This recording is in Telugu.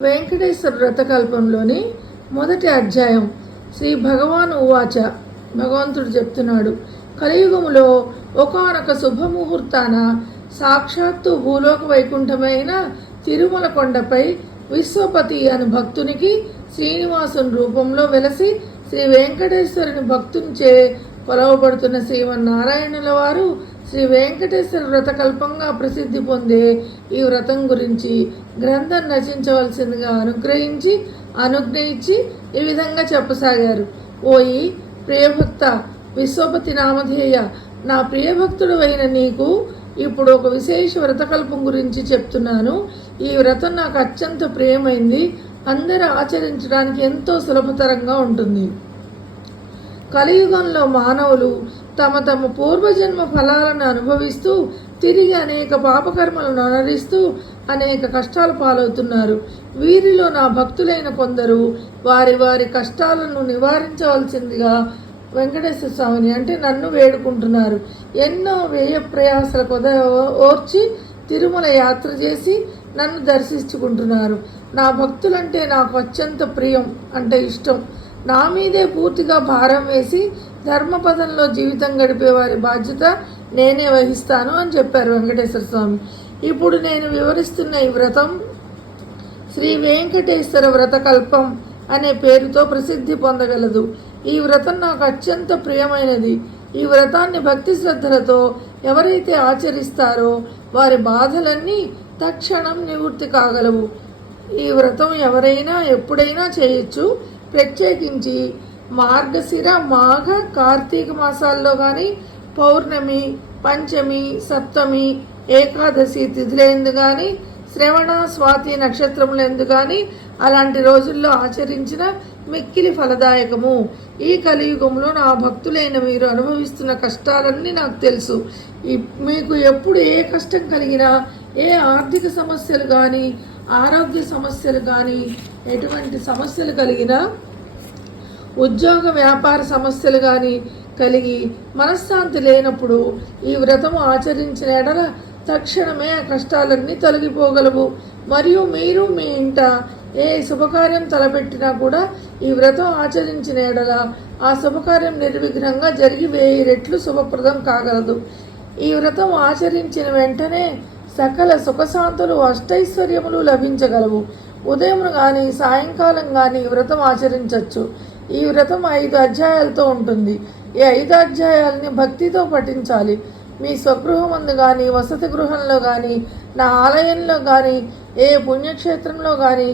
వెంకటేశ్వర వ్రతకల్పంలోని మొదటి అధ్యాయం. శ్రీ భగవాన్ ఉవాచ. భగవంతుడు చెప్తున్నాడు, కలియుగములో ఒకానొక శుభముహూర్తాన సాక్షాత్తు భూలోక వైకుంఠమైన తిరుమల కొండపై విశ్వపతి అను భక్తునికి శ్రీనివాసుని రూపంలో వెలసి శ్రీ వెంకటేశ్వరుని భక్తునిచే కొలవబడుతున్న శ్రీమన్నారాయణుల వారు శ్రీ వెంకటేశ్వర వ్రతకల్పంగా ప్రసిద్ధి పొందే ఈ వ్రతం గురించి గ్రంథం రచించవలసిందిగా అనుజ్ఞయించి ఈ విధంగా చెప్పసాగారు. ఓయి ప్రియభక్త, విశ్వపతి నామధేయ, నా ప్రియభక్తుడు అయిన నీకు ఇప్పుడు ఒక విశేష వ్రతకల్పం గురించి చెప్తున్నాను. ఈ వ్రతం నాకు అత్యంత ప్రియమైంది. అందరూ ఆచరించడానికి ఎంతో సులభతరంగా ఉంటుంది. కలియుగంలో మానవులు తమ తమ పూర్వజన్మ ఫలాలను అనుభవిస్తూ తిరిగి అనేక పాపకర్మలను అనరిస్తూ అనేక కష్టాల పాలవుతున్నారు. వీరిలో నా భక్తులైన కొందరు వారి వారి కష్టాలను నివారించవలసిందిగా వెంకటేశ్వర స్వామిని అంటే నన్ను వేడుకుంటున్నారు. ఎన్నో వ్యయ ప్రయాసల ఓర్చి తిరుమల యాత్ర చేసి నన్ను దర్శించుకుంటున్నారు. నా భక్తులంటే నాకు అత్యంత ప్రియం, అంటే ఇష్టం. నా మీదే పూర్తిగా భారం వేసి ధర్మపదంలో జీవితం గడిపే వారి బాధ్యత నేనే వహిస్తాను అని చెప్పారు వెంకటేశ్వర స్వామి. ఇప్పుడు నేను వివరిస్తున్న ఈ వ్రతం శ్రీ వెంకటేశ్వర వ్రతకల్పం అనే పేరుతో ప్రసిద్ధి పొందగలదు. ఈ వ్రతం నాకు అత్యంత ప్రియమైనది. ఈ వ్రతాన్ని భక్తి శ్రద్ధలతో ఎవరైతే ఆచరిస్తారో వారి బాధలన్నీ తక్షణం నివృత్తి కాగలవు. ఈ వ్రతం ఎవరైనా ఎప్పుడైనా చేయొచ్చు. ప్రత్యేకించి మార్గశిర, మాఘ, కార్తీక మాసాల్లో కానీ, పౌర్ణమి, పంచమి, సప్తమి, ఏకాదశి తిథులందు కానీ, శ్రవణ, స్వాతి నక్షత్రములందు కానీ అలాంటి రోజుల్లో ఆచరించిన మిక్కిలి ఫలదాయకము. ఈ కలియుగంలో నా భక్తులైన మీరు అనుభవిస్తున్న కష్టాలన్నీ నాకు తెలుసు. మీకు ఎప్పుడు ఏ కష్టం కలిగినా, ఏ ఆర్థిక సమస్యలు కానీ, ఆరోగ్య సమస్యలు కానీ, ఎటువంటి సమస్యలు కలిగినా, ఉద్యోగ వ్యాపార సమస్యలు కానీ కలిగి మనశ్శాంతి లేనప్పుడు ఈ వ్రతము ఆచరించిన ఎడల తక్షణమే ఆ కష్టాలన్నీ తొలగిపోగలవు. మరియు మీరు మీ ఇంట ఏ శుభకార్యం తలపెట్టినా కూడా ఈ వ్రతం ఆచరించిన ఎడల ఆ శుభకార్యం నిర్విఘ్నంగా జరిగి 1000 రెట్లు శుభప్రదం కాగలదు. ఈ వ్రతం ఆచరించిన వెంటనే సకల సుఖశాంతులు, అష్టైశ్వర్యములు లభించగలవు. ఉదయం కానీ సాయంకాలం కానీ ఈ వ్రతం ఆచరించవచ్చు. ఈ వ్రతం 5 అధ్యాయాలతో ఉంటుంది. ఈ 5 అధ్యాయాలని భక్తితో పఠించాలి. మీ స్వగృహమందు కానీ, వసతి గృహంలో కానీ, నా ఆలయంలో కానీ, ఏ పుణ్యక్షేత్రంలో కానీ